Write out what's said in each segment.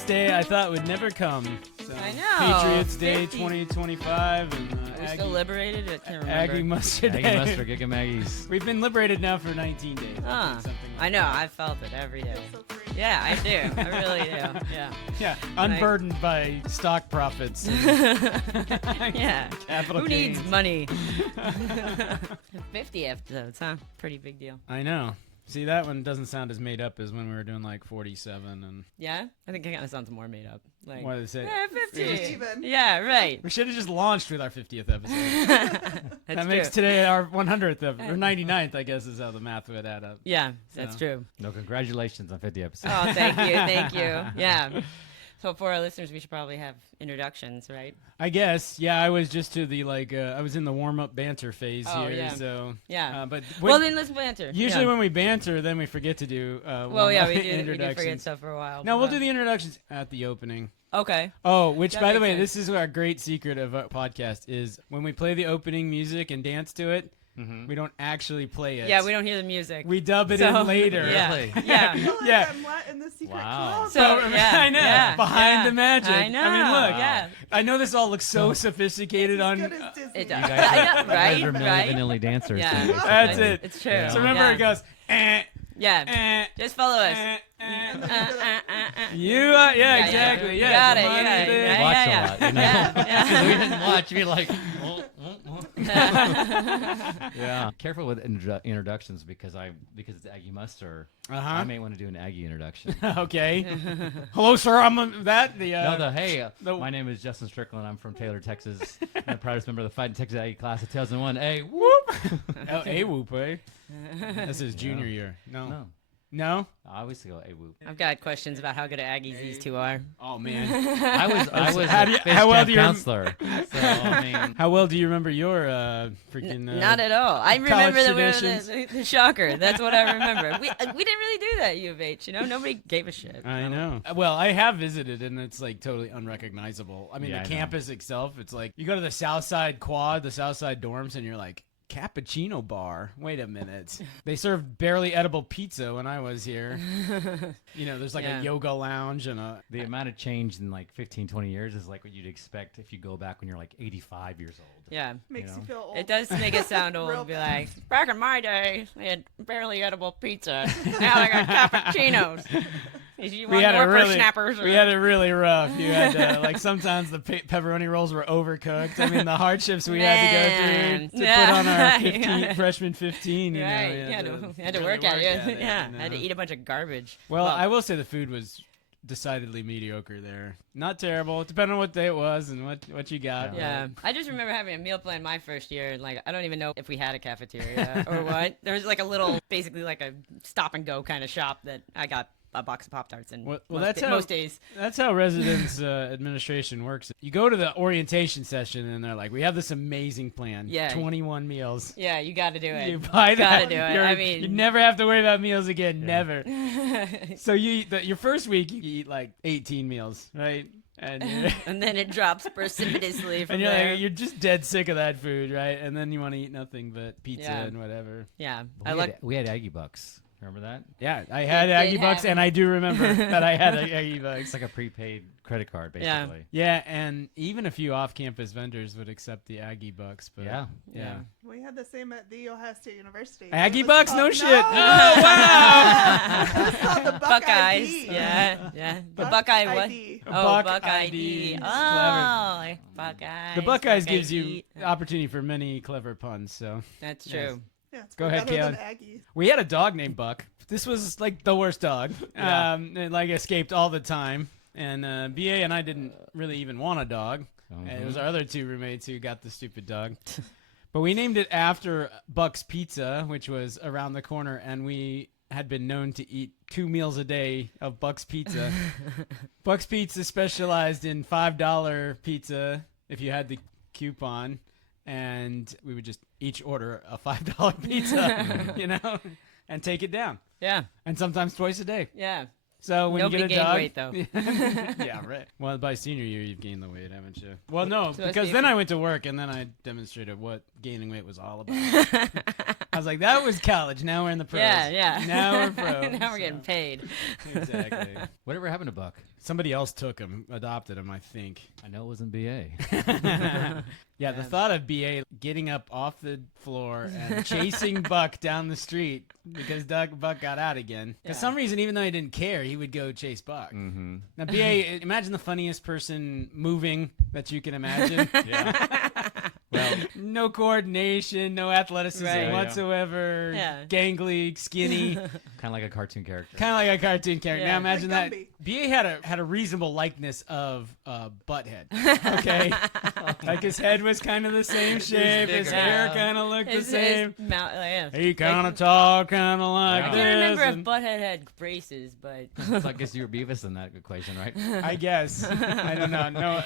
Independence Day I thought would never come. So, I know. Patriots Day 50. 2025. And, We're still liberated? I can't remember. Aggie Mustard Aggie Day. Mustard, Giga Maggies. We've been liberated now for 19 days. Huh. Like I know. I felt it every day. So free. Yeah, I do. I really do. Yeah. Yeah, unburdened by stock profits. Yeah. Capital Who gains. needs money? 50 episodes, huh? Pretty big deal. I know. See, that one doesn't sound as made up as when we were doing like 47 and Yeah? I think it kind of sounds more made up. Like, what did it say? yeah, 50. Just even. Yeah, right. We should have just launched with our 50th episode. That's that true. makes today our 100th or 99th, I guess, is how the math would add up. Yeah, that's So. true. No, congratulations on 50 episodes. Oh, thank you. Thank you. Yeah. So for our listeners, we should probably have introductions, right? I guess, yeah. I was just to the I was in the warm-up banter phase Oh, here, yeah. so Yeah. But Well, then let's banter. usually Yeah. when we banter, then we forget to do Well, yeah, we do introductions. forget stuff for a while. No, we'll but- do the introductions at the opening. Okay. Oh, which, That by the makes way, sense. this is our great secret of our podcast is when we play the opening music and dance to it, we don't actually play it. Yeah, we don't hear the music. We dub it So- in later. Yeah. Really? Yeah. I feel like Yeah. I'm let in the secret Wow. club. So, yeah, I know. yeah, Behind yeah. the magic. I know. I mean, look. Yeah. I know this all looks so sophisticated As on. good as Disney. It does. You guys, I know, you guys right? are Milli Right? Vanilli dancers. Yeah. then, basically. That's it. It's true. Yeah. So remember, Yeah. it goes. Yeah. Eh, Just follow us. eh, eh. And then you go like, You are, yeah, exactly. You Yeah, got it. Money You got it. Day. Yeah, Watch yeah, a lot, you know? yeah. Because we Yeah. didn't watch, you'd be like, yeah. Careful with introductions because it's Aggie Mustard. I may want to do an Aggie introduction. Okay. Hello, sir. I'm that the. My name is Justin Strickland. I'm from Taylor, Texas. I'm the proudest member of the Fighting Texas Aggie class of 2001. Hey, Whoop. Oh, a whoop, eh? That's his junior year. No. No, I always go a whoop. I've got questions about how good at Aggies these two are. Oh man. I was How a do you- fish how well camp do you rem- counselor. So I mean, How well do you remember your freaking? Not at all. I remember that we were traditions? the shocker. That's what I remember. We didn't really do that at U of H. You know, nobody gave a shit. I know. Well, I have visited, and it's like totally unrecognizable. I mean, Yeah, I the know. campus itself, it's like you go to the South Side Quad, the South Side dorms, and you're like, cappuccino bar. Wait a minute. They served barely edible pizza when I was here. You know, there's like Yeah. a yoga lounge and a. the amount of change in like 15, 20 years is like what you'd expect if you go back when you're like 85 years old. Yeah. makes you know? feel old. It does make it sound old Real and be bad. like, back in my day, they had barely edible pizza. Now they got cappuccinos. You want more snappers? we had it really rough. You had like sometimes the pepperoni rolls were overcooked. I mean, the hardships we had to go through to Man. put on our Yeah. freshman 15. You Right. know, You had to really work at it. you Yeah. know. Had to eat a bunch of garbage. Well, I will say the food was decidedly mediocre there. Not terrible, depending on what day it was and what you got. Yeah, I just remember having a meal plan my first year, and like I don't even know if we had a cafeteria or what. There was like a little, basically like a stop and go kind of shop that I got a box of Pop-Tarts in most days. That's how residence administration works. You go to the orientation session and they're like, "We have this amazing plan. Yeah. 21 meals. Yeah, you got to do it. You buy Gotta that. do it. You're- I mean- you never have to worry about meals again. Never. So you eat your first week, you eat like 18 meals, right? And you're, And then it drops precipitously from and you're there. like, you're just dead sick of that food, right? And then you want to eat nothing but pizza Yeah. and whatever. Yeah, We had Aggie Bucks. Remember that? Yeah, I had did Aggie Bucks, have and I do remember that I had Aggie It's Bucks. like a prepaid credit card, Yeah. basically. Yeah, and even a few off-campus vendors would accept the Aggie Bucks. But Yeah. yeah. We had the same at the Ohio State University. Aggie It was Bucks? called- No shit. Oh, wow. It was called the Buckeyes. ID. Yeah, yeah. The Buck Buckeye what? ID. Oh, Buck Buck ID. ID. It's Oh, Buckeyes. The Buckeyes Buck gives you ID. opportunity for many clever puns. So That's Yes. true. Yeah, it's Go ahead, better than Kalyn. Aggie. we had a dog named Buck. This was like the worst dog. Yeah. It like escaped all the time. And BA and I didn't really even want a dog. And it was our other two roommates who got the stupid dog. But we named it after Buck's Pizza, which was around the corner, and we had been known to eat 2 meals a day of Buck's Pizza. Buck's Pizza specialized in $5 pizza if you had the coupon, and we would just each order a $5 pizza, you know, and take it down. Yeah, And sometimes twice a day. yeah. So when Nobody you get a gained dog, weight, though. yeah, right. Well, by senior year, you've gained the weight, haven't you? Well, no, So that's because the- then I went to work and then I demonstrated what gaining weight was all about. How was like, that was college. Now we're in the pros. Yeah. Now we're pros. Now we're getting paid. Exactly. Whatever happened to Buck? Somebody else took him, adopted him, I think. I know it wasn't BA. Yeah, the thought of BA getting up off the floor and chasing Buck down the street because Buck got out again. For some reason, even though he didn't care, he would go chase Buck. Mm-hmm. Now, BA, imagine the funniest person moving that you can imagine. Yeah. Well, no coordination, no athleticism whatsoever. Yeah. Gangly, skinny. Kind of like a cartoon character. Kind of like a cartoon character. Yeah. Now imagine Like that. Gumby. BA had a reasonable likeness of Butthead. Okay, like his head was kind of the same shape. His bigger. hair Yeah. kind of looked the His same. mouth, yeah. He kind of tall, kind of like I this. can't remember if and- Butthead had braces, but So I guess you were Beavis in that equation, right? I guess. I don't know. No.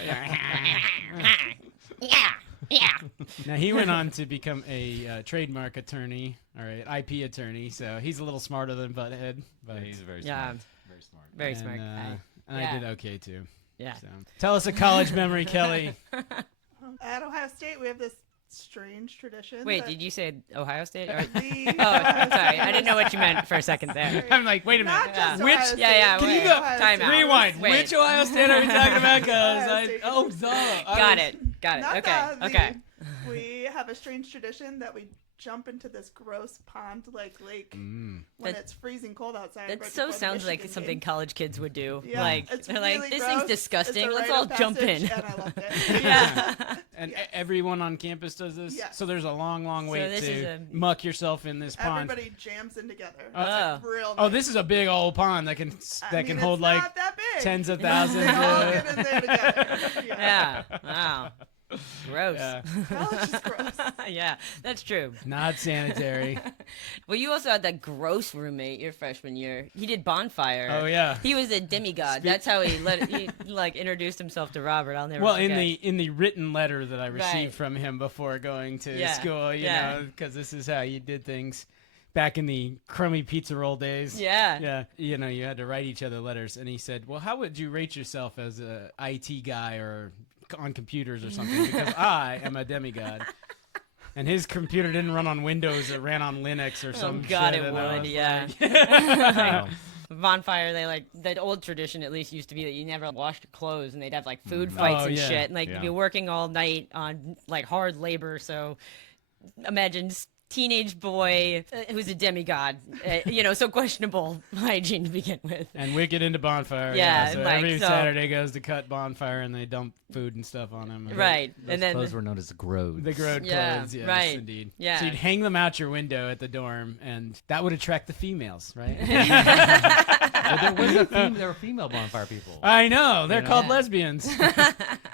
Now he went on to become a trademark attorney, all right, IP attorney. So he's a little smarter than Butthead, but He's very Yeah. smart. Very smart. very and, smart. And I Yeah. did okay too. Yeah. So tell us a college memory, Kelly. At Ohio State, we have this strange tradition. Wait, that did you say Ohio State? Or... the Oh, sorry. I didn't know what you meant for a second there. I'm like, wait a minute. Not just Which- Ohio State. Yeah. Can you wait. go- Time out. Rewind. Wait. Which Ohio State are we talking about? Because Ohio State Got it. Not Okay. the- Okay. We have a strange tradition that we jump into this gross pond-like lake when That- it's freezing cold outside. That right so before the sounds like Michigan something game. college kids would do. Yeah, Like it's they're really like, this gross. thing's It's disgusting. a Let's rite all of jump passage, in. And I loved it. Yeah. And everyone on campus does this? Yes. So there's a long, long wait this is to a- muck yourself in this pond. Everybody jams in together. Oh. It's real Oh, nice. this is a big old pond that can I mean, hold it's like not that big. tens of thousands. They all of... get in there together. Yeah. Wow. Gross. Yeah. College is gross. Yeah, that's true. Not sanitary. Well, you also had that gross roommate your freshman year. He did Bonfire. Oh yeah. He was a demigod. That's how he like introduced himself to Robert. I'll never Well, forget. in the written letter that I received Right. from him before going to Yeah, school, you yeah. know, because this is how you did things back in the crummy pizza roll days. Yeah. Yeah, you know, you had to write each other letters, and he said, "Well, how would you rate yourself as a IT guy or on computers or something? Because I am a demigod." And his computer didn't run on Windows; it ran on Linux or some God, shit. it and I would, was yeah. like- Wow. Bonfire, they like that old tradition at least used to be that you never washed your clothes and they'd have like food fights Oh, and yeah. shit and like Yeah. you'd be working all night on like hard labor. So imagine teenage boy who's a demigod, you know, so questionable hygiene to begin with. And Wicked into Bonfire. Yeah, So like, every so- Saturday goes to cut Bonfire, and they dump food and stuff on him. Right. Those And then clothes were known as grodes. The grode Yeah, clothes, yes, right. indeed. Yeah. So you'd hang them out your window at the dorm, and that would attract the females, right? But there were female bonfire people. I know. They're know? called lesbians.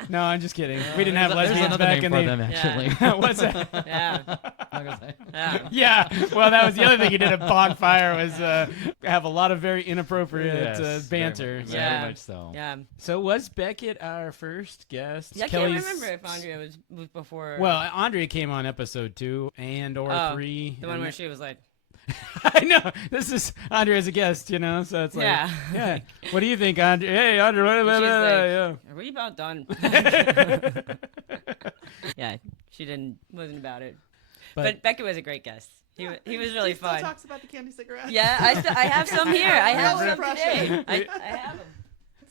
No, I'm just kidding. We didn't have There's lesbians another back name in for the... them, actually. What's that? yeah. I'm not gonna say. Yeah. Yeah. Well, that was the other thing you did at Bonfire was have a lot of very inappropriate Yes, banter. Very Yeah. much so. Yeah. So was Beckett our first guest? Yeah, I Kelly's- can't remember if Andrea was before. Well, Andrea came on episode 2 or Oh, 3. the one and where she was like, I know. This is Andrea as a guest, you know, so it's like, Yeah. yeah. What do you think, Andrea? Hey, Andrea. Blah, she's blah, like, blah, are we about done? Yeah, she wasn't about it. But Beckett was a great guest. He was really he still fun. talks about the candy cigarette. Yeah, I have some here. I have Real some impression. today. I have them.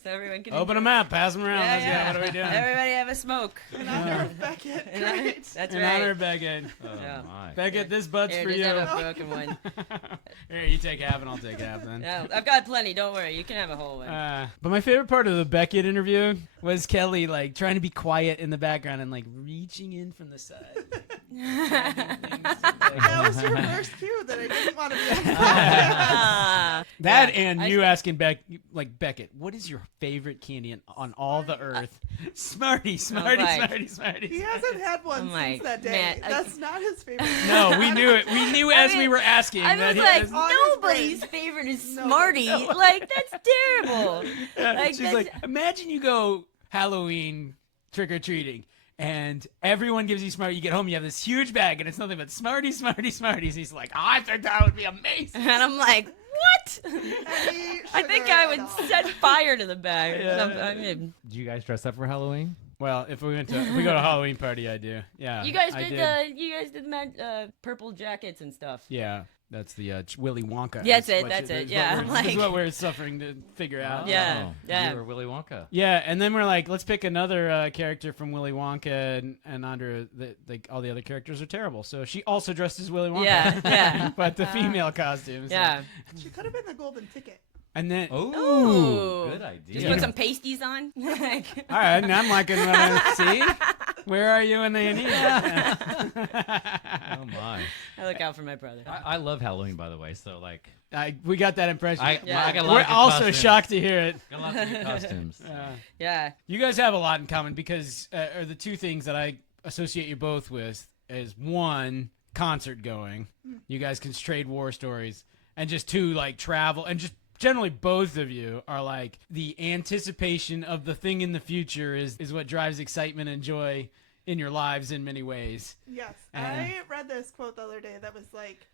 So everyone can Open enjoy. them up. Pass them around. Yeah, Let's yeah. go. What are we doing? Everybody have a smoke. In honor of Beckett. Great. That's In right. honor of Beckett. Oh, Yeah. my. Beckett, this butt's Here, for just you. have a broken one. Here, you take half and I'll take half then. Yeah, I've got plenty. Don't worry. You can have a whole one. But my favorite part of the Beckett interview was Kelly like trying to be quiet in the background and like reaching in from the side. That was your first cue that I didn't want to be on. That Yeah, and I you st- asking Beckett, what is your favorite candy on all the earth? Smarty, Smarty, like- Smarty, Smarty. He hasn't had one I'm like, since that day. man, That's not his favorite. No, we knew it. We knew as we mean, were asking. I that was he like, was- on his nobody's brain. favorite is No, Smarty. no. Like, that's terrible. Yeah, Like, she's that's- like, imagine you go Halloween trick or treating, and everyone gives you Smarties. You get home, you have this huge bag, and it's nothing but Smarties, Smarties, Smarties. He's like, oh, I think that would be amazing. And I'm like, what? Any I think sugar I at would all. set fire to the bag. Yeah. I mean, Did you guys dress up for Halloween? Well, if we go to a Halloween party, I do. Yeah. You guys did the purple jackets and stuff. Yeah. That's the Willy Wonka. That's it. Yeah. This is what we're suffering to figure out. Yeah. You were Willy Wonka. Yeah, and then we're like, let's pick another character from Willy Wonka, and Andrea, all the other characters are terrible. So she also dressed as Willy Wonka. Yeah. But the female costumes. Yeah. She could have been the golden ticket. And then, Ooh, good idea. Just put some pasties on. all right, now I'm liking what I see. Where are you in the need? Oh my! I look out for my brother. I love Halloween, by the way. So like, we got that impression. I got a lot We're of good also costumes. shocked to hear it. Got lots of good costumes. Yeah. You guys have a lot in common because, or the two things that I associate you both with is one, concert going. You guys can trade war stories, and just two, like travel, and just generally both of you are like the anticipation of the thing in the future is what drives excitement and joy in your lives in many ways. Yes. I read this quote the other day that was like,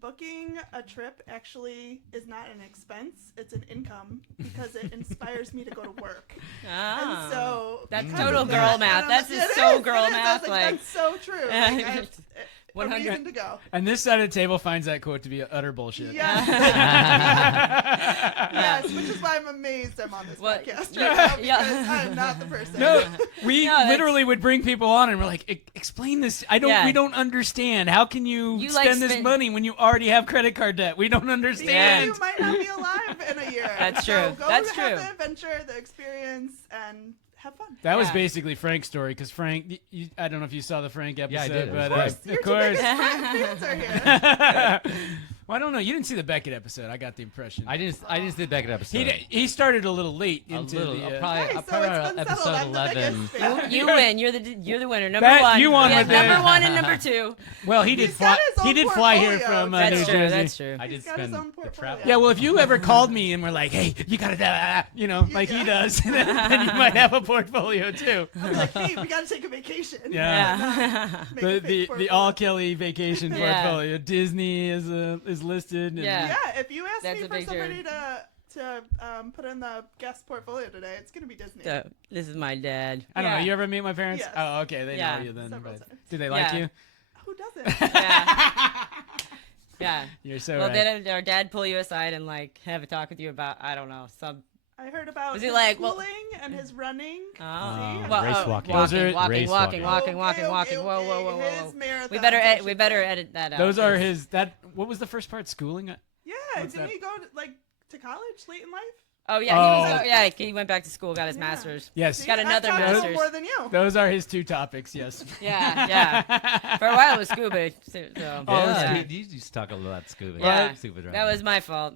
booking a trip actually is not an expense, it's an income because it inspires me to go to work. And so that's total girl math. That's just so girl math. Like, that's so true. Like, a reason to go. And this side of the table finds that quote to be utter bullshit. Yes. Yes, which is why I'm amazed I'm on this podcast right now because I'm not the person. No, we literally would bring people on and we're like, explain this. We don't understand. How can you spend this money when you already have credit card debt? We don't understand. Because you might not be alive in a year. That's true. So go That's have true. the adventure, the experience, and have fun. That was basically Frank's story because Frank, I don't know if you saw the Frank episode, Yeah, I did. but Of course. Fans are here. Well, I don't know. You didn't see the Beckett episode. I got the impression. I didn't see the Beckett episode. He started a little late into probably so probably it's been episode settled. I'm the 11. biggest fan. You win. You're the winner. Number That- one. you won with number that. 1 and number 2. Well, he did He's fly. got his He own did fly here portfolio. from That's New true. Jersey. That's true. I did He's got spend his own the portfolio. travel. Yeah, well, if you ever called me and were like, "Hey, you gotta," like he does, then you might have a portfolio too. I'm like, hey, we gotta take a vacation. Yeah. Make a fake The portfolio. All Kelly vacation Yeah. portfolio. Disney is listed. And Yeah. Yeah, if you ask That's me a for big somebody to put in the guest portfolio today, it's gonna be Disney. So, this is my dad. I don't know. You ever meet my parents? Yes. Oh, okay. They Yeah. know you then. Several But times. do they like Yeah. you? Who doesn't? Yeah. Yeah. You're so Well, right. did our dad pull you aside and like have a talk with you about I don't know some? I heard about Was he his like, well- schooling and his running. Oh, See? well, Race walking. Those are- walking. race walking. Walking. Okay, Whoa, whoa, whoa, his whoa. marathons, We better I we should better say. edit that out. Those are 'cause- his. What was the first part? Schooling? Yeah, What's didn't that? he go to college late in life? Oh yeah, Oh. he went back to school, got his master's. Yes. Got See, another I've talked to him master's. more than you. Those are his two topics. Yes. Yeah. For a while it was scuba. So, Yeah, yeah. you used to talk a lot about scuba. Yeah. Scuba That driving. was my fault.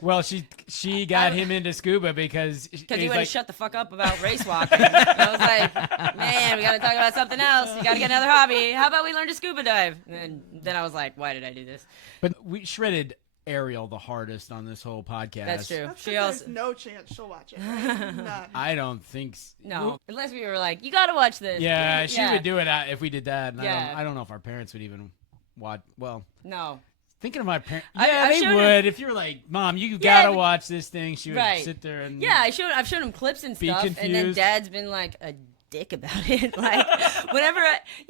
Well, she got him into scuba because Because he he's wouldn't like, shut the fuck up about race walking. I was like, man, we got to talk about something else. You got to get another hobby. How about we learn to scuba dive? And then I was like, why did I do this? But we shredded Ariel the hardest on this whole podcast. That's true. That's She 'cause also there's no chance she'll watch it. Right? None. I don't think. no, unless we were like, you got to watch this. Yeah, she would do it if we did that. And Yeah. I don't know if our parents would even watch. Well, No. thinking of my parents. I Yeah, they showed would. If you were like, Mom, you gotta watch this thing, she would Right. sit there and. Yeah, I've shown him clips and Be stuff, and then confused. Dad's been like a dick about it. Like whenever,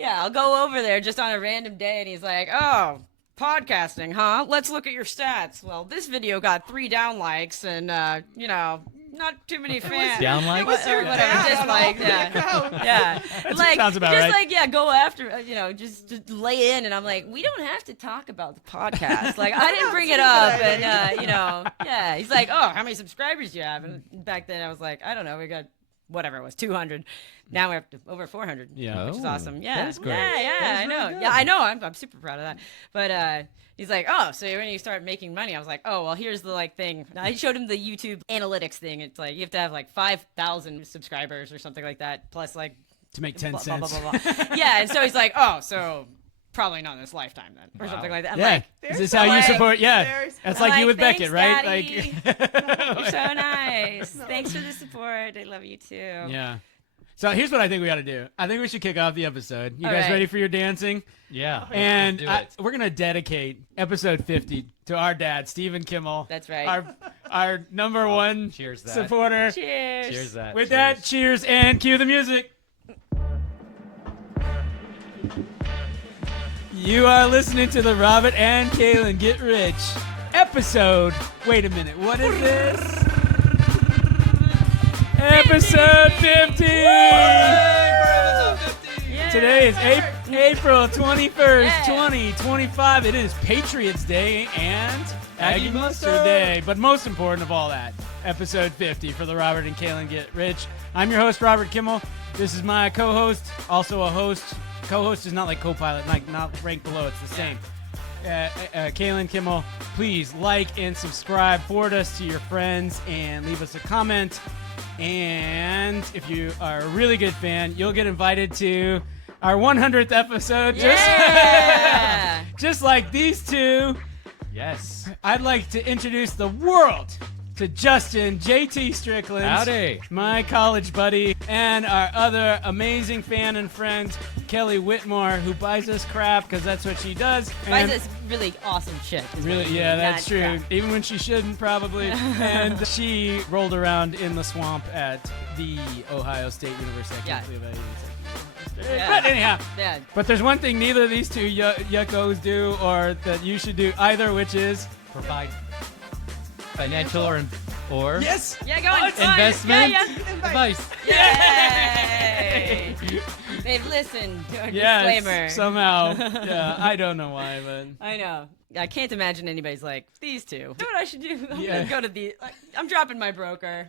I'll go over there just on a random day, and he's like, "Oh, podcasting, huh? Let's look at your stats. Well, this video got 3 down likes, and not too many fans. Down likes? It was your Or whatever, dad just on like all that. the accounts. Yeah, like sounds about just right. like go after just lay in, and I'm like, we don't have to talk about the podcast. Like I didn't bring it up, and he's like, oh, how many subscribers do you have? And back then I was like, I don't know, we got whatever it was, 200. Now we're up to over 400. Yeah. which is Oh, awesome. Yeah, that's great. yeah, That's I know. really good. Yeah, I know. I'm super proud of that. But he's like, oh, so when you start making money, I was like, oh, well, here's the thing. I showed him the YouTube analytics thing. It's like you have to have 5,000 subscribers or something like that, plus to make 10 blah, cents. blah, blah, blah. Yeah, and so he's like, oh, so probably not in this lifetime then, or something like that. I'm Yeah. like, Is They're this so how you like- support? Yeah. Very That's smart. like you with Thanks, Beckett, right? Daddy. Like. You're so nice. No. Thanks for the support. I love you too. Yeah. So here's what I think we got to do. I think we should kick off the episode. You All guys right. ready for your dancing? Yeah. And Let's do it. we're gonna dedicate episode 50 to our dad, Stephen Kimmel. That's right. our number one cheers that. supporter. Cheers. Cheers that. With that, cheers and cue the music. You are listening to the Robert and Kalyn Get Rich episode. Wait a minute, what is this? Episode 50! Today is April 21st, 2025. It is Patriots Day and Aggie Mustard Day. But most important of all that, episode 50 for the Robert and Kalyn Get Rich. I'm your host, Robert Kimmel. This is my co-host, also a host. Co-host is not like co-pilot, like not ranked below. It's the same. Kalyn Kimmel, please like and subscribe, forward us to your friends, and leave us a comment. And if you are a really good fan, you'll get invited to our 100th episode. Yeah! Just like these two. Yes. I'd like to introduce the world to Justin JT Strickland, Howdy. my college buddy, and our other amazing fan and friend, Kelly Whitmore, who buys us crap because that's what she does. Buys us really awesome shit. Really, yeah, that's true. Crap. Even when she shouldn't, probably. And she rolled around in the swamp at the Ohio State University. I can't believe I even said that. Yeah. But anyhow, Yeah. but there's one thing neither of these two yuckos do, or that you should do either, which is Provide financial or yes. Yeah, go on. investment Yeah. advice. Yay! They've listened to our disclaimer. Somehow. Yeah, I don't know why, but I know. I can't imagine anybody's like, these two. You know what I should do? I'm Yeah. gonna go to the. I'm dropping my broker.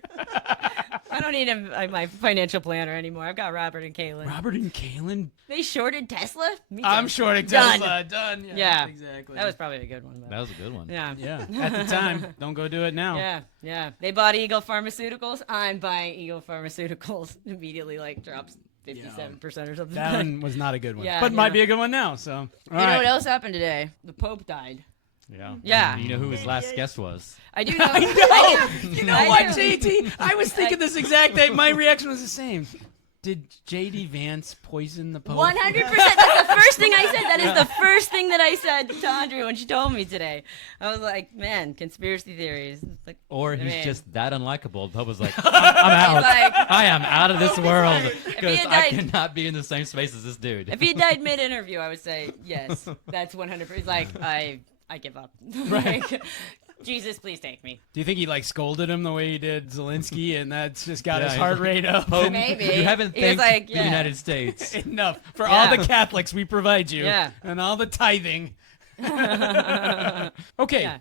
I don't need my financial planner anymore. I've got Robert and Kalyn. Robert and Kalyn. They shorted Tesla? Me too. I'm shorting Done. Tesla. Done. Yeah. Exactly. That was probably a good one. But That was a good one. yeah. Yeah. At the time. Don't go do it now. Yeah. They bought Eagle Pharmaceuticals. I'm buying Eagle Pharmaceuticals. Immediately, drops 57% or something. That one was not a good one. Yeah, but yeah. might be a good one now. So. You know what else happened today? The Pope died. Yeah. Yeah. You know who his last guest was? I do know. You know what, JT? I was thinking this exact thing. My reaction was the same. Did J.D. Vance poison the Pope? 100%. That's the first thing I said. That is the first thing that I said to Andrea when she told me today. I was like, man, conspiracy theories. Like, Or he's man. just that unlikable. The Pope was like, I'm out. He's like, I am out of this world he because had I died- cannot be in the same space as this dude. if he died mid-interview, I would say, yes, that's 100%. He's like, I give up. Like, Jesus, please take me. Do you think he scolded him the way he did Zelensky, and that's just got his Yeah, heart rate up? Pope, Maybe. you haven't He was thanked like, the yeah. United States. Enough for Yeah. all the Catholics we provide you, Yeah. and all the tithing. Okay. Yeah.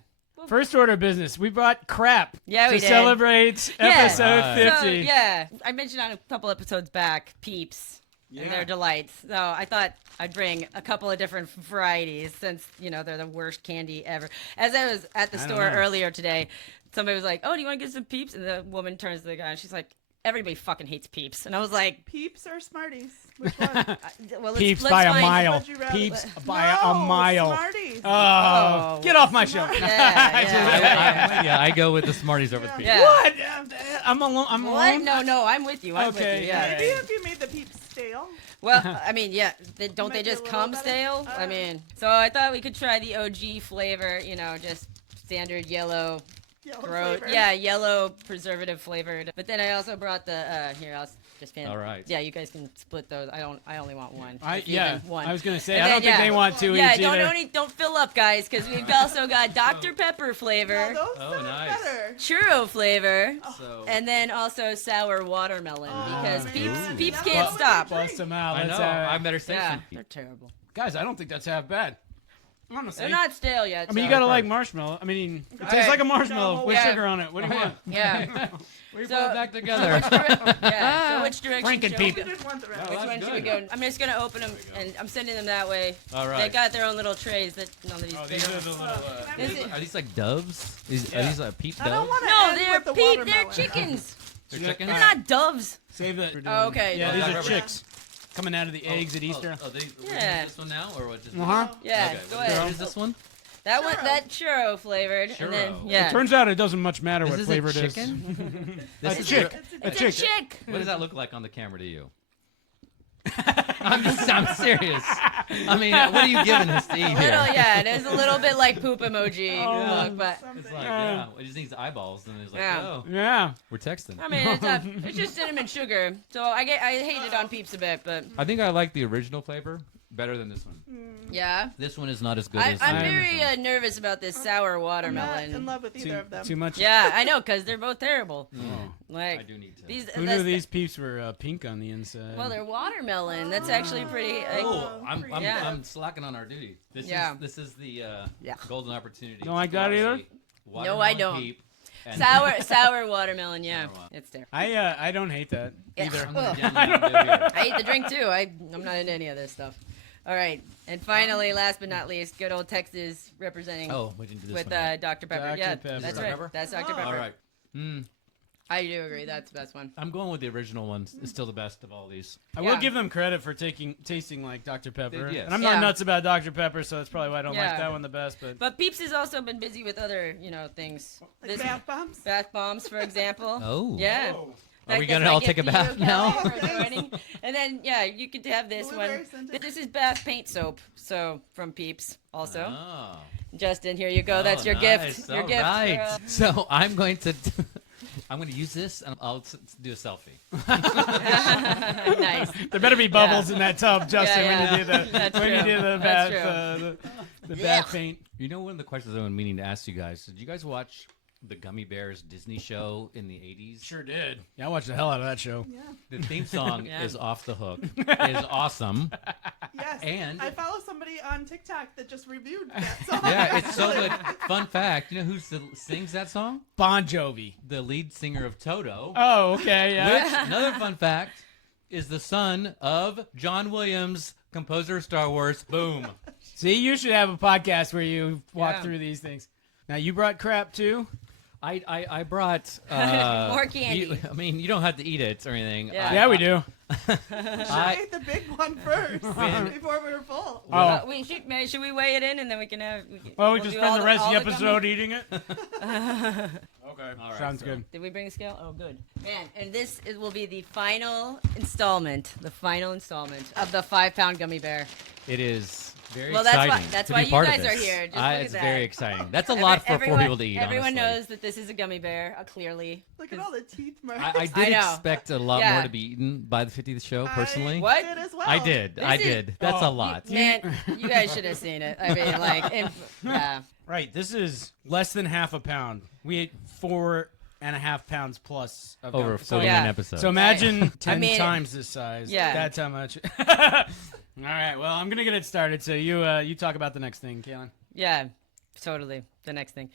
First order of business. We brought crap Yeah, we to did. celebrate episode Right. 50. So, I mentioned on a couple episodes back, Peeps. And their delights. So I thought I'd bring a couple of different varieties since, they're the worst candy ever. As I was at the I don't store know. earlier today, somebody was like, oh, do you want to get some Peeps? And the woman turns to the guy and she's like, everybody fucking hates Peeps. And I was like, Peeps or Smarties? Which one? well, Peeps let's by a find- mile. Would you rather- Peeps No, by a mile. Smarties. Oh, get off my show. Yeah. I go with the Smarties over the Peeps. Yeah. What? I'm alone. I'm What? alone. No, I'm with you. I'm Okay, with you. Yeah. Maybe if you made the Peeps stale. Well, I mean, yeah. Don't Might they be a just little come better. stale? I mean, so I thought we could try the OG flavor. Just standard yellow. Yellow Throat, flavor. yeah, yellow preservative flavored. But then I also brought the here. I'll just fan. All right. Yeah, you guys can split those. I only want one. I If you can, yeah. one. I was gonna say And I don't then, think yeah. they want two Yeah, each either. don't fill up, guys, because we've also got Dr. Pepper Yeah, flavor, those Oh, sound nice. better. churro flavor, So and then also sour watermelon because man. Peeps Ooh. can't Well, stop. Bust them out. I know. Let's, I'm better safe Yeah, than they're terrible. guys, I don't think that's half bad. Honestly. They're not stale yet. I mean, you so- gotta like marshmallow. I mean, it tastes Okay. like a marshmallow with Yeah. sugar on it. What do you want? Yeah. We So- put it back together. Yeah. So which direction? Franken shall we peep. go? You didn't want the rest. Oh, Which that's one should we good. go? I'm just gonna open them, and I'm sending them that way. All They right. got their own little trays that none of these. Oh, big these are ones. the little. Is it- Are these like doves? Are Yeah. these like peep I don't doves? want to No, end they're with the They're watermelon. chickens. They're chickens? They're not doves. Save that. Oh, okay. Yeah, Oh, these right, are right, chicks coming out of the eggs at Easter. Oh, they, Yeah. this one now or what? Just Uh-huh. Yeah, Okay. go What ahead. is this one? That one, Churro. that churro flavored, and then Churro. yeah, Turns out it doesn't much matter This what is flavor a it is. chicken. A This is chick. It's A it's chick. a chick. What does that look like on the camera to you? I'm serious. I mean, what are you giving us to eat here? Yeah, there's a little bit like poop emoji look, but It's like, yeah, it just needs eyeballs, and it's like, oh, yeah, we're texting. I mean, it's just cinnamon sugar, so I hate it on Peeps a bit, but I think I like the original flavor better than this one. yeah. This one is not as good as I'm the very original. nervous about this sour I'm watermelon. not in love with either of them. Too much. Yeah, I know, because they're both terrible. Oh. Like I do need to. Who knew these Peeps were pink on the inside? Well, they're watermelon. That's actually pretty. Oh, I'm Yeah. slacking on our duty. This is the golden opportunity. Don't like that either? No, I don't. Peep and sour watermelon. Yeah, it's terrible. I don't hate that Yeah. either. I'm gonna download it here. I hate the drink too. I'm not into any of this stuff. All right, and finally, last but not least, good old Texas representing We didn't do this with one. Dr. Pepper. Dr. Yeah, Pepper. that's Dr. right. Pepper? That's Dr. Pepper. All right. I do agree. That's the best one. I'm going with the original one. It's still the best of all these. I will give them credit for tasting like Dr. Pepper. Yes. And I'm not nuts about Dr. Pepper, so that's probably why I don't like that one the best. But Peeps has also been busy with other, things. Like bath bombs? Bath bombs, for example. Oh. Yeah. Oh. Are we That's gonna my all gift take a to bath you, now? Kelly, for joining. And then, you could have this Blueberry one. scented. This is bath paint soap. So, from Peeps also. Oh. Justin, here you go. That's your nice. gift. Your All gift. right. So I'm going to use this and I'll do a selfie. Nice. There better be bubbles in that tub, Justin, Yeah, when you do the That's when you true. do the That's bath the bath paint. You know, one of the questions I've been meaning to ask you guys. Did you guys watch the Gummy Bears Disney show in the 80s? Sure did. Yeah, I watched the hell out of that show. Yeah. The theme song Yeah. is Off the Hook. It is awesome. Yes. And I follow somebody on TikTok that just reviewed that song. yeah, it's so good. Fun fact, you know who sings that song? Bon Jovi. The lead singer of Toto. Oh, okay, yeah. Which, another fun fact, is the son of John Williams, composer of Star Wars. Boom. See, you should have a podcast where you walk Yeah. through these things. Now, you brought crap, too? I brought More candy. you don't have to eat it or anything. Yeah. Yeah, we do. I ate the big one first before we were full. Oh. Should we weigh it in and then we can have. Well, we we'll just do spend all the rest of the gummy? episode eating it? Okay. All right, Sounds good. Did we bring a scale? Oh, good. Man, and will be the final installment of the 5-pound gummy bear. It is very Well, exciting. that's to why be you part of guys are this. here. Just look at it's that. very exciting. That's a lot for four people to eat. Everyone honestly. knows that this is a gummy bear, clearly. Look at all the teeth marks. I I did know. expect a lot Yeah. more to be eaten by the 50th show, personally. What? did as well. I did. This I is- did. That's Oh, a lot. Man, you guys should have seen it. I mean, yeah. Right, this is less than half a pound. We ate 4.5 pounds plus of Over gum. 49 Yeah. episodes. So imagine I 10 mean- times this size. Yeah. That's how much. All right, well, I'm going to get it started. So you talk about the next thing, Kalyn. Yeah, totally. The next thing.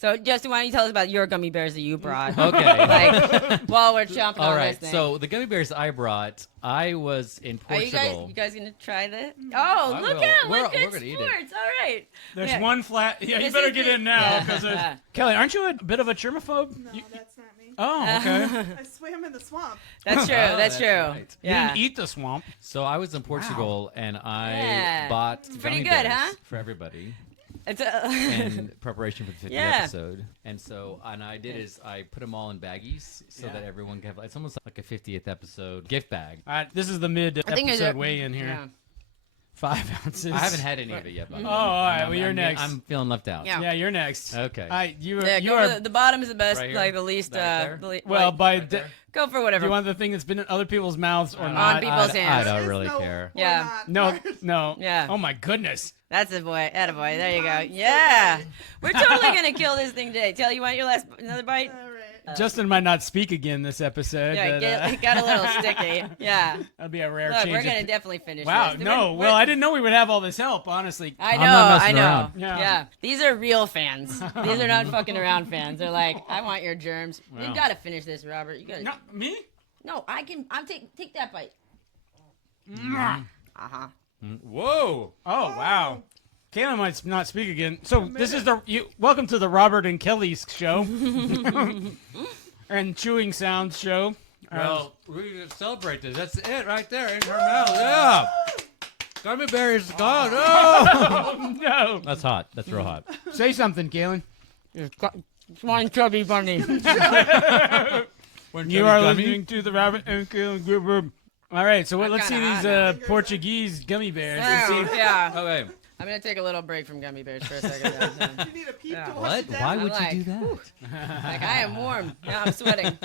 So, Justin, why don't you tell us about your gummy bears that you brought? Okay. Like, while we're chomping All on right. this thing. So the gummy bears I brought, I was in Are you Portugal. guys gonna try that? Oh, I look will. at We're what good gonna eat it. sports. All right. There's Yeah. one flat. Yeah, you This better is get the- in now. Yeah. 'Cause Yeah. Kelly, aren't you a bit of a germaphobe? No, that's not me. Oh, okay. I swam in the swamp. That's true. Oh, that's that's true. right. You Yeah. didn't eat the swamp. So I was in Portugal and I Yeah. bought pretty gummy good, bears huh? for everybody It's in preparation for the 50th Yeah. episode. And so, and I did is I put them all in baggies so Yeah. that everyone can have. It's almost like a 50th episode gift bag. All right, this is the mid I think episode weigh in here. Yeah. 5 ounces. I haven't had any of it yet. By the Oh, way. all right. I'm- Well, you're I'm- next. I'm feeling left out. Yeah. Yeah, you're next. Okay. All right, you Yeah, you go are. for the bottom is the best, Right here? like the least. Right there? Well, by Right there? go for do whatever. you want the thing that's been in other people's mouths or On not? people's I hands. don't There is really no care. or Yeah. not No, part. no. Yeah. Oh my goodness. That's a boy. Attaboy. There you go. Yeah. We're totally gonna kill this thing today. Tell you want your last another bite? All right. Justin might not speak again this episode. Yeah, but, it got a little sticky. Yeah. that'd be a rare Look, change. we're of- gonna definitely finish Wow, this. no. Well, I didn't know we would have all this help, honestly. I I'm know, not I messing know. around. Yeah. Yeah. These are real fans. These are not fucking around fans. They're like, I want your germs. Wow. You gotta finish this, Robert. You gotta. No, me? No, I can. I'm take that bite. Mm. Uh-huh. Whoa. Oh, wow. Kalyn might not speak again. So this is welcome to the Robert and Kelly's show. And Chewing Sounds show. Well, we're gonna celebrate this. That's it right there in her mouth. Yeah. Gummy bear is gone. Oh. No. That's hot. That's real hot. Say something, Kalyn. One chubby bunny. You are listening to the Robert and Kalyn Group. All right, so let's see kinda these hot Portuguese gummy bears. Oh, yeah. Okay. I'm gonna take a little break from gummy bears for a second. then. You need a peep Yeah. to wash What? it down. Why would I'm you do like, that? Like I am warm. Now I'm sweating.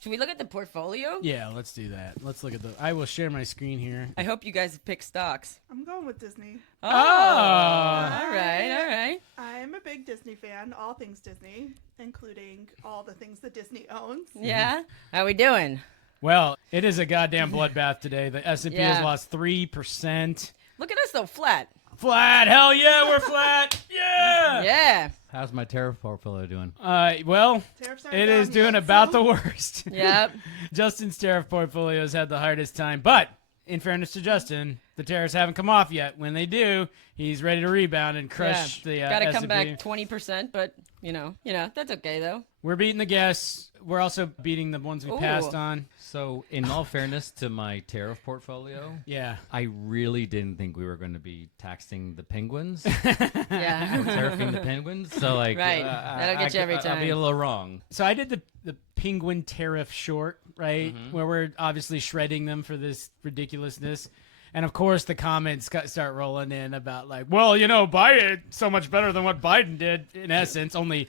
Should we look at the portfolio? Yeah, let's do that. Let's look at the. I will share my screen here. I hope you guys have picked stocks. I'm going with Disney. Oh, Oh. all right. I'm a big Disney fan, all things Disney, including all the things that Disney owns. Yeah. How we doing? Well, it is a goddamn bloodbath today. The S&P has Yeah. lost 3%. Look at us though, flat. Flat. Hell yeah, we're flat. Yeah. Yeah. How's my tariff portfolio doing? Well, Tariffs aren't it down is doing yet, about so- the worst. Yep. Justin's tariff portfolio has had the hardest time, but in fairness to Justin, the tariffs haven't come off yet. When they do, he's ready to rebound and crush the Gotta come S&P. back 20%, but you know, that's okay though. We're beating the guests. We're also beating the ones we Ooh. passed on. So, in all fairness to my tariff portfolio, Yeah. I really didn't think we were going to be taxing the penguins, Yeah. or tariffing the penguins. So, like, Right. That'll get you every I'll be time. a little wrong. So I did the penguin tariff short, right? Where we're obviously shredding them for this ridiculousness. And of course, the comments start rolling in about like, well, you know, Biden so much better than what Biden did. In essence, only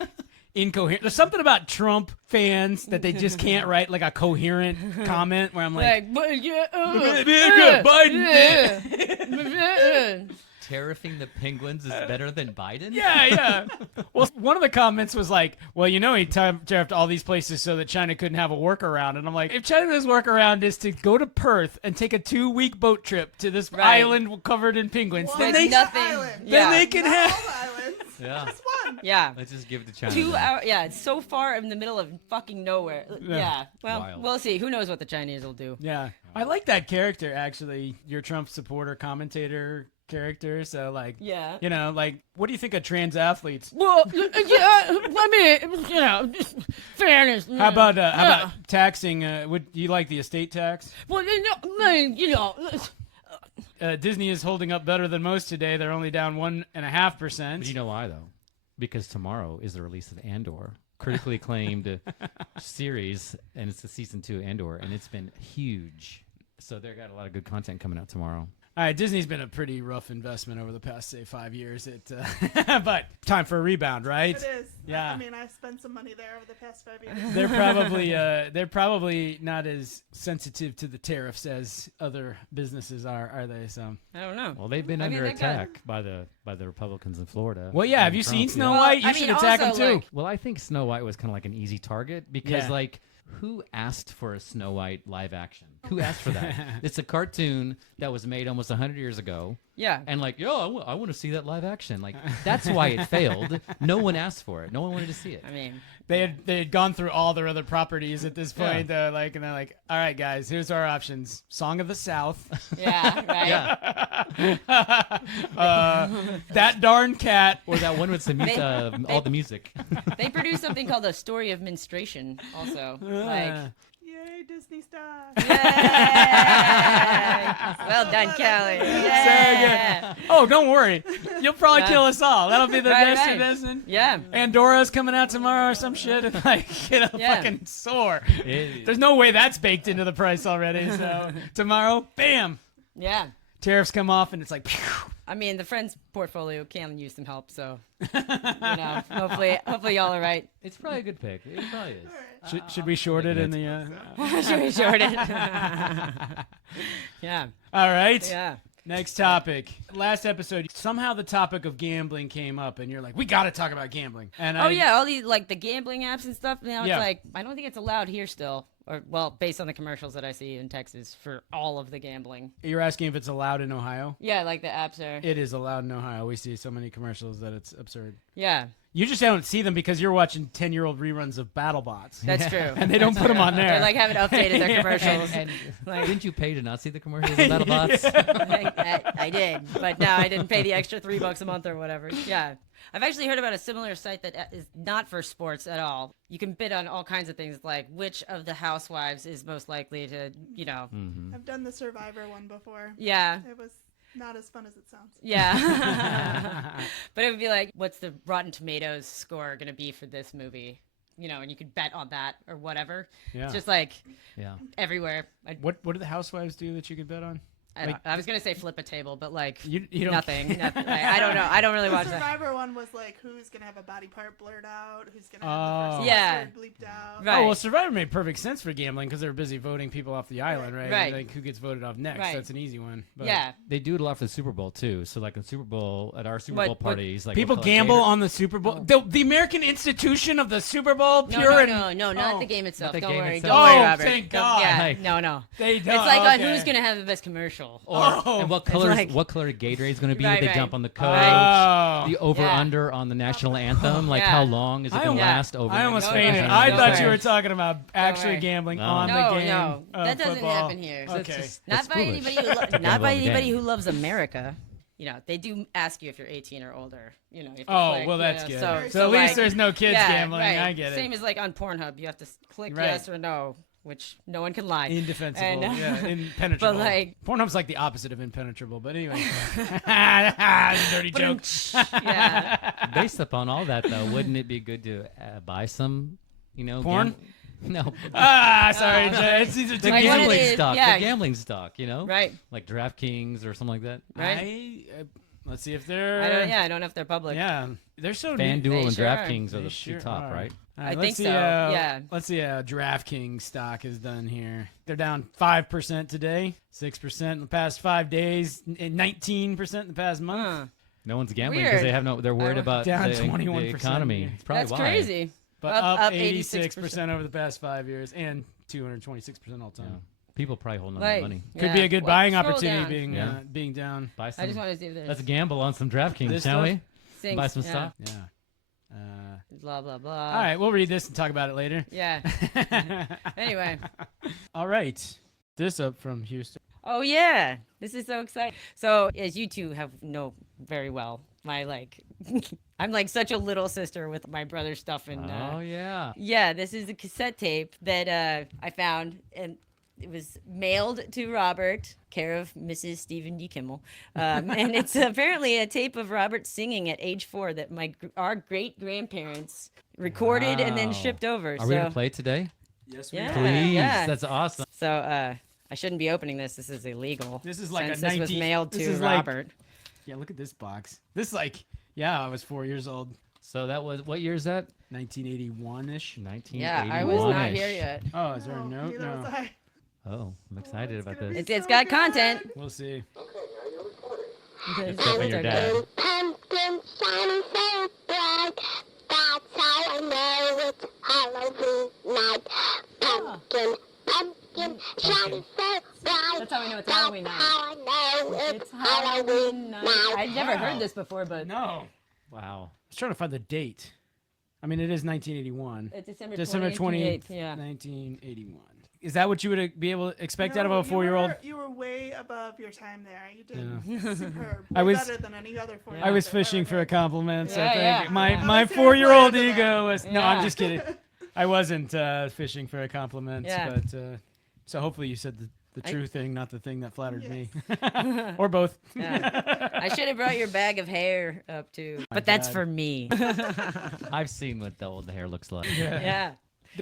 incoherent. There's something about Trump fans that they just can't write like a coherent comment. Where I'm like, But yeah, Biden did. Tariffing the penguins is better than Biden? yeah. Well, one of the comments was like, well, you know, he tariffed all these places so that China couldn't have a workaround. And I'm like, if China's workaround is to go to Perth and take a 2-week boat trip to this Right. island covered in penguins, One then they, nothing. island. Yeah. then they can Not have. all the islands. Yeah. Just one. Yeah. Let's just give it to China. 2 then. hours. Yeah, it's so far in the middle of fucking nowhere. Yeah. Well, Wild. we'll see. Who knows what the Chinese will do? Yeah. I like that character, actually, your Trump supporter commentator character. So, like, Yeah. you know, like, what do you think of trans athletes? Well, yeah. I mean, you know, fairness. How about taxing? Do you like the estate tax? Well, you know. Disney is holding up better than most today. They're only down 1.5%. But you know why, though? Because tomorrow is the release of Andor, critically acclaimed series, and it's the season 2 Andor, and it's been huge. So they got a lot of good content coming out tomorrow. All right, Disney's been a pretty rough investment over the past, say, 5 years. But time for a rebound, right? It is. Yeah. I mean, I spent some money there over the past 5 years. They're probably not as sensitive to the tariffs as other businesses are they? So. I don't know. Well, they've been I mean, under they got- attack by the Republicans in Florida. Well, yeah. Have and you Trump, seen yeah. Snow Well, White? You I should mean, attack them also, too. like- Well, I think Snow White was kind of like an easy target because, Yeah. like, who asked for a Snow White live action? Who asked for that? It's a cartoon that was made almost 100 years ago. Yeah. And, like, yo, I want to see that live action. Like, that's why it failed. No one asked for it. No one wanted to see it. I mean, They had gone through all their other properties at this Yeah. point. And they're like, all right, guys, here's our options: Song of the South, yeah, right. That Darn Cat. Or that one with some all the music. They produced something called A Story of Menstruation, also. Like, Yay, Disney star. yay! Well done, Kelly. Yeah. Oh, don't worry, you'll probably Yeah. kill us all. That'll be the Right, next right. edition. Yeah. Andora's coming out tomorrow or some shit, and like get a Yeah. fucking sore. It- There's no way that's baked into the price already. So tomorrow, bam, Yeah. tariffs come off, and it's like, phew. I mean, the Friends portfolio can use some help, so hopefully y'all are right. It's probably a good pick. It probably is. Should we short it in the? Should we short it? Yeah. All right. Yeah. Next topic. Last episode, somehow the topic of gambling came up, and you're like, "We got to talk about gambling." And Oh yeah, all these like the gambling apps and stuff. Now Yeah. it's like I don't think it's allowed here still, or well, based on the commercials that I see in Texas for all of the gambling. You're asking if it's allowed in Ohio? Yeah, like the apps are. It is allowed in Ohio. We see so many commercials that it's absurd. Yeah, You just don't see them because you're watching 10-year-old reruns of BattleBots. that's true. And they don't put them on there. They like haven't updated their Yeah. commercials. And Like- didn't you pay to not see the commercials of BattleBots? I did, but no, I didn't pay the extra $3 a month or whatever. Yeah. I've actually heard about a similar site that is not for sports at all. You can bid on all kinds of things, like which of the housewives is most likely to, I've done the Survivor one before. Yeah. It was not as fun as it sounds. Yeah. But it would be like, what's the Rotten Tomatoes score going to be for this movie? and you could bet on that or whatever. Yeah. It's just like Yeah. everywhere. What do the housewives do that you could bet on? I was gonna say flip a table, but like You don't nothing. Like, I don't know. I don't really The watch that. Survivor one was like, who's gonna have a body part blurred out? Who's gonna have the first Yeah. word bleeped out? Right. Oh, well, Survivor made perfect sense for gambling because they were busy voting people off the island, right? Right. Like who gets voted off next? Right. That's an easy one. But Yeah. They do it a lot for the Super Bowl too. So like in Super Bowl at our Super Bowl What- parties, like People we'll collect gamble Gator- on the Super Bowl. The American institution of the Super Bowl, No, pure no, not oh. the game itself. the Don't game worry. itself. Don't worry, Oh, Robert. thank Don't- God. Yeah. Hey. No. They don't. It's like okay. who's gonna have the best commercial? Or, Oh. and what It's color like- what color Gatorade is going to be? Right, They right. jump on the code. Oh. The over under on the national anthem, like Yeah. how long is it going to Yeah. last over? I almost No, fainted. no, I no, thought no. you were talking about actually worry. gambling No. on No, the game. no, of that doesn't football. happen here. Okay. It's Not by foolish. anybody. Not Gamble by on the anybody game. who loves America. They do ask you if you're 18 or older. You have to Oh, click, well, that's you good. know, So at least like, there's no kids yeah, gambling. right. I get it. Same as like on Pornhub, you have to click Right. yes or no, which no one can lie. Indefensible. And, Yeah, impenetrable. but, like- Pornhub's like the opposite of impenetrable. But anyway, dirty joke. Yeah. Based upon all that, though, wouldn't it be good to buy some, Porn? No, Sorry, Jay. These are the too Like one of gambling these- stock. yeah. The gambling stock, Right. like DraftKings or something like that. Right. Let's see if they're. I don't know if they're public. Yeah, they're so new. FanDuel and sure are. DraftKings are They the sure two top, are. right? All right, I let's think see so, how- yeah. Let's see how DraftKings stock is done here. They're down 5% today, 6% in the past 5 days, and 19% in the past month. Huh. No one's gambling Weird. because they have no. They're worried about Down the 21%, economy. yeah. It's probably That's why. crazy. But Up up 86%. 86% over the past 5 years and 226% all Yeah. time. People probably holding on to Like, money. Could be yeah. a good Well, buying scroll opportunity down. being Yeah. being down. Buy some. I just want to see if there's Let's gamble on some DraftKings, This shall stuff? we? things, Buy some yeah. stock. Yeah. Blah blah blah. All right, we'll read this and talk about it later. Yeah. Anyway. All right. This up from Houston. Oh yeah, this is so exciting. So as you two know very well, I'm like such a little sister with my brother's stuff and Oh yeah. yeah, this is a cassette tape that I found and it was mailed to Robert, care of Mrs. Stephen D. Kimmel, and it's apparently a tape of Robert singing at age 4 that our great grandparents recorded and then Wow. shipped over. Are so we gonna play it today? Yes, Yeah. Please. yeah. That's awesome. so I shouldn't be opening this. This is illegal. This is like since a this was 19 mailed this to is like- Robert. Yeah, look at this box. This I was 4 years old, So that was what year is that? 1981-ish. 1981. Yeah, I was not here yet. Oh, is there a note? Neither was No. I. Oh, I'm excited it's about gonna this. be It's so got good. content. We'll see. It's definitely your dad. Pumpkin shining so bright. That's how I know it's Halloween night. Pumpkin shining so bright. That's how we know it's Halloween night. How I know It's Halloween night. I've never heard this before, but No. Wow. I was trying to find the date. I mean, it is 1981. it's December 28th. 20th, Yeah. 1981. Is that what you would be able to expect out of No, a 4-year-old? You were way above your time there. You did Yeah. superb. I Way was- better than any other 4 I was fishing for a compliment. So Yeah, I think yeah. my Yeah. my I was here 4-year-old for that. ego was no. I'm Yeah. just kidding. I wasn't fishing for a compliment. Yeah. But so hopefully you said the I- true thing, not the thing that flattered me, Yes. or both. Yeah. I should have brought your bag of hair up too, but that's God. for me. I've seen what the old hair looks like. Yeah.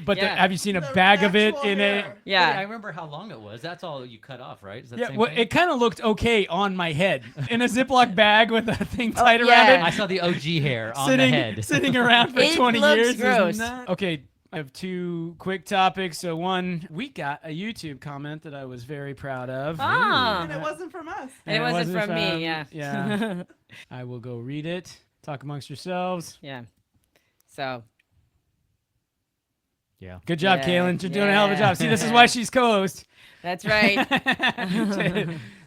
But Yeah. have you seen a The bag of it actual in hair. a? I Yeah. remember how long it was. That's all you cut off, right? Is that Yeah, same well, thing? it kind of looked okay on my head in a Ziploc bag with a thing tied around yeah. I it, saw the OG hair on sitting the head. sitting around for It 20 looks years. is gross. not- Okay, I have 2 quick topics. So one, we got a YouTube comment that I was very proud of. Ah. And it wasn't from us. It wasn't from me, yeah. Yeah. I will go read it. Talk amongst yourselves. Yeah. So. Yeah. Good job, Yeah, Kalyn. You're doing a hell of a job. See, this is yeah. why she's co-host. That's right.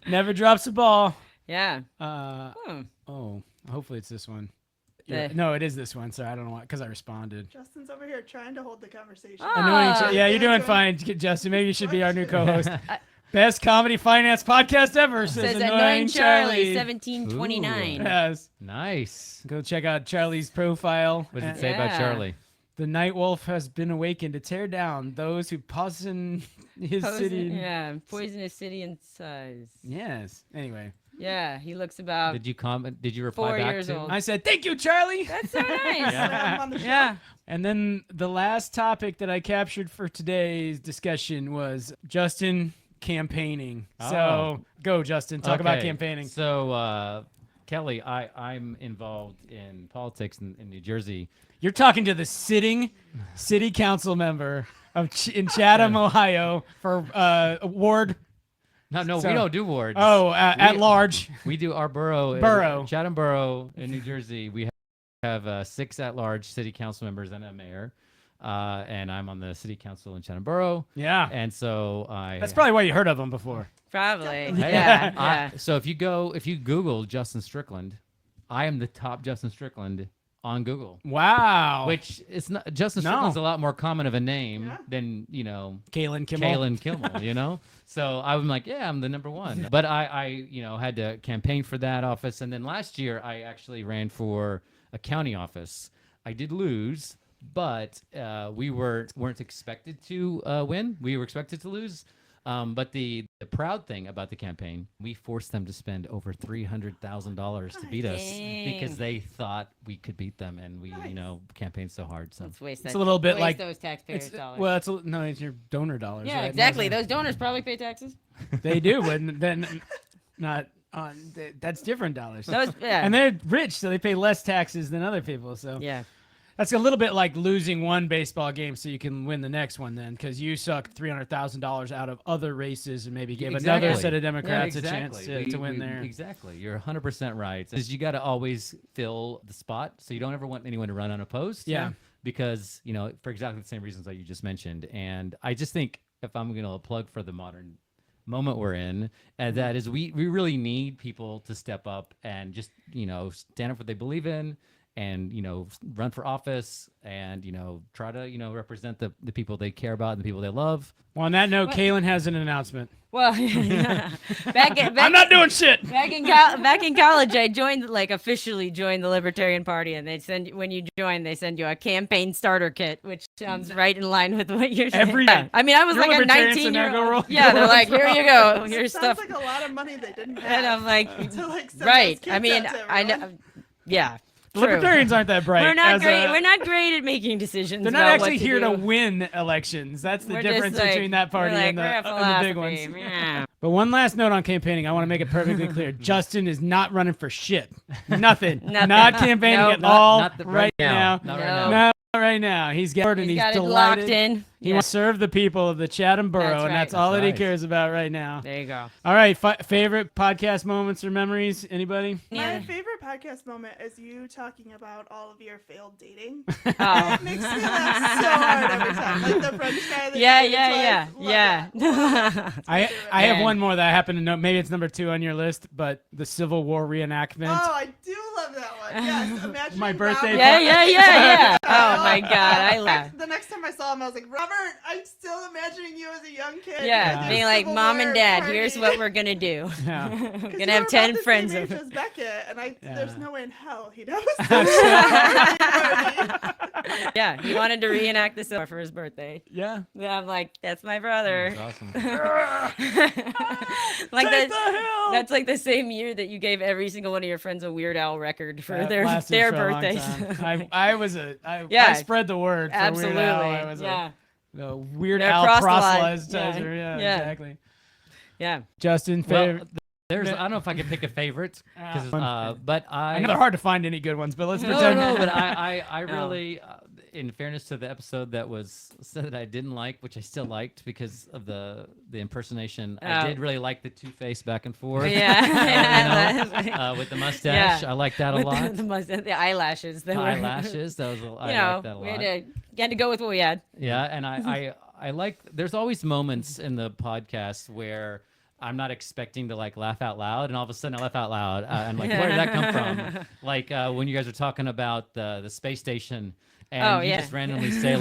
Never drops the ball. Yeah. Oh, hopefully it's this one. The- No, it is this one. Sorry, I don't know why, because I responded. Justin's over here trying to hold the conversation. Oh. Annoying. Yeah, you're doing That's fine, Justin. Maybe you should be our new co-host. Best comedy finance podcast ever, says Says Annoying Charlie. 1729. Yes. Nice. Go check out Charlie's profile. What does it say about Yeah. Charlie? The Night Wolf has been awakened to tear down those who poison his city. Yeah. Poisonous city in size. Yes. Anyway, Yeah, he looks about. Did you comment? Did you reply 4 back years to? old. I said, thank you, Charlie. That's so nice. Yeah. And then the last topic that I captured for today's discussion was Justin campaigning. Oh. So go, Justin. Talk about campaigning. So, Kelly, I'm involved in politics in New Jersey. You're talking to the sitting city council member in Chatham, Ohio for ward. No, So- we don't do wards. Oh, at large. We do our borough. Borough. Chatham Borough in New Jersey. We have 6 at-large city council members and a mayor. And I'm on the city council in Chatham Borough. Yeah. And so That's probably why you heard of him before. Probably. Hey, Yeah. so if you Google Justin Strickland, I am the top Justin Strickland on Google. Wow. Which it's not. Justin No. Strickland's a lot more common of a name than Kalyn Kimmel. Kalyn Kimmel. So I'm like, yeah, I'm the number one. But I had to campaign for that office, and then last year I actually ran for a county office. I did lose, but we weren't expected to win. We were expected to lose. But the proud thing about the campaign, we forced them to spend over $300,000 to beat us because they thought we could beat them, and we campaigned so hard. So Let's waste It's that. a little bit waste like those taxpayers' dollars. Well, it's your donor dollars. yeah, right? exactly. Those donors probably pay taxes. They do, but then not on. That's different dollars. Those, yeah. And they're rich, so they pay less taxes than other people. So yeah. that's a little bit like losing one baseball game so you can win the next one, then, because you sucked $300,000 out of other races and maybe gave another set of Democrats a chance to win there. Exactly. You're 100% right. Because you got to always fill the spot, so you don't ever want anyone to run unopposed. Yeah. Because, for exactly the same reasons that you just mentioned. And I just think if I'm going to plug for the modern moment we're in, and that is we really need people to step up and just, stand up for what they believe in, and run for office, and try to represent the people they care about and the people they love. Well, on that note, Kalyn has an announcement. Well, I'm not doing shit. Back in college, I officially joined the Libertarian Party, and when you join, they send you a campaign starter kit, which sounds right in line with what you're saying. I mean, I was You're like a libertarian, so 19-year-old. now Yeah, they're like, here you go, here's Sounds stuff. like a lot of money they didn't have. And I'm like, to, send right. those I mean, kits out to I know. everyone. Yeah. True. Libertarians aren't that bright. We're not as great. a- We're not great at making decisions. They're not about actually what here to do. win elections. That's the We're just difference like- between that party we're like, and we're a the big ones. philosophy. Yeah. But one last note on campaigning. I want to make it perfectly clear. Justin is not running for shit. Nothing. Nothing. Not campaigning Nope. at all Not right now. Not No. right now. Not right now. He's got and He's he's got it delighted. locked in. He Yeah. wants to serve the people of the Chatham Borough, That's and right. that's all That's that he right. cares about right now. There you go. All right. Favorite podcast moments or memories? Anybody? My favorite podcast moment is you talking about all of your failed dating. Oh. It makes me laugh so hard every time. Like the French guy that Yeah, dated yeah, twice. yeah, Love that. I Yeah. have one more that I happen to know. Maybe it's number 2 on your list, but the Civil War reenactment. Oh, I do love that one. Yes, imagine My birthday Robert. Yeah. Oh my God, I laugh. The next time I saw him, I was like, Robert, I'm still imagining you as a young kid. Yeah, at being this like, Civil Mom and War Dad, party." here's what we're gonna do. Yeah. We're 'Cause gonna you have were 10 about the friends. same age as Beckett, and Yeah. there's no way in hell he'd have a Civil War party. Yeah, he wanted to reenact the Civil War for his birthday. Yeah. Yeah, I'm like, that's my brother. That's awesome. Like Take that. the hill! That's like the same year that you gave every single one of your friends a Weird Al record for That their lasted their for a long birthdays. time. I Yeah. spread the word for Absolutely. Weird Al. I was Yeah. a Weird They're Al proselyte. proselytizer. Yeah, Yeah. exactly. Yeah. Justin, Well, favorite. I don't know if I can pick a favorite, but I know they're hard to find any good ones, but let's No, pretend. no, but I really, in fairness to the episode that was said that I didn't like, which I still liked because of the impersonation, I did really like the Two-Face back and forth. Yeah. With the mustache, Yeah. I liked that a lot. The eyelashes. The eyelashes, that was I liked that a we lot. had to go with what we had. Yeah, and I like. There's always moments in the podcast where I'm not expecting to laugh out loud, and all of a sudden I laugh out loud. I'm like, where did that come from? Like when you guys are talking about the space station, and you just randomly say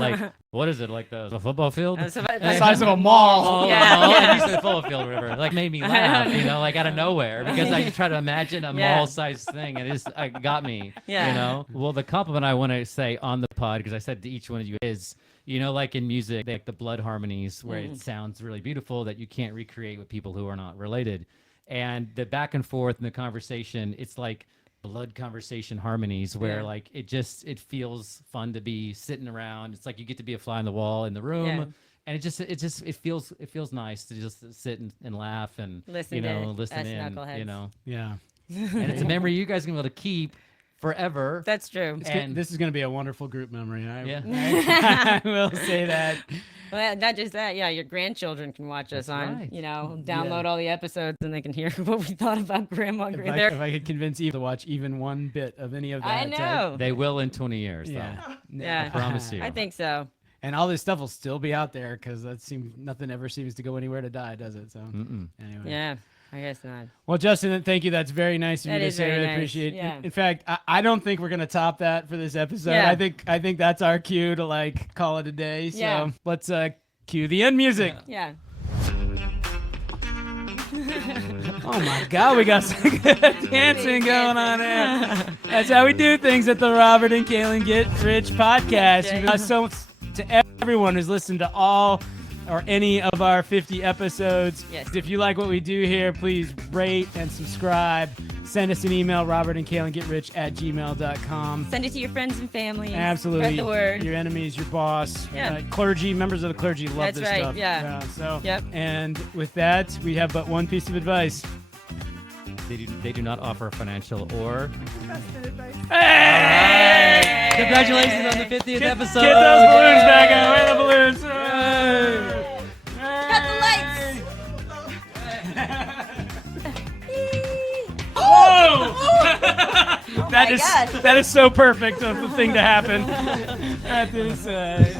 what is it, like the football field? The size of a mall. Oh, Yeah. you said the football field or whatever. Made me laugh, out of nowhere because I try to imagine a mall-sized thing, and it got me. Yeah. Well, the compliment I want to say on the pod, because I said to each one of you is, like in music, like the blood harmonies where it sounds really beautiful that you can't recreate with people who are not related. and the back and forth and the conversation, it's like blood conversation harmonies where like it feels fun to be sitting around. It's like you get to be a fly on the wall in the room. And it feels nice to just sit and laugh and listen in, Yeah. And it's a memory you guys are gonna be able to keep forever. That's true. This is going to be a wonderful group memory. I will say that. Well, not just that. Yeah, your grandchildren can watch us download all the episodes and they can hear what we thought about Grandma. If I could convince Eve to watch even one bit of any of that. I know. They will in 20 years, though. Yeah. I promise you. I think so. And all this stuff will still be out there because nothing ever seems to go anywhere to die, does it? So anyway. Yeah. I guess not. Well, Justin, thank you. That's very nice of you to say. I really appreciate it. Yeah. In fact, I don't think we're gonna top that for this episode. Yeah. I think that's our cue to like call it a day. So let's cue the end music. Yeah. Oh my God, we got some good dancing going on there. That's how we do things at the Robert and Kalyn Get Rich podcast. So to everyone who's listened to all or any of our 50 episodes. Yes. If you like what we do here, please rate and subscribe. Send us an email, robertandkalyngetrich@gmail.com. Send it to your friends and family. Absolutely. Spread the word. Your enemies, your boss, Yeah. Clergy, members of the clergy love That's this right, stuff. yeah. Yep. And with that, we have but one piece of advice. They do not offer financial or Investment advice. Hey! Congratulations on the 50th episode. Get those balloons back out. Where are the balloons? Cut the lights. Whoa! God. That is so perfect of the thing to happen. That is, all right.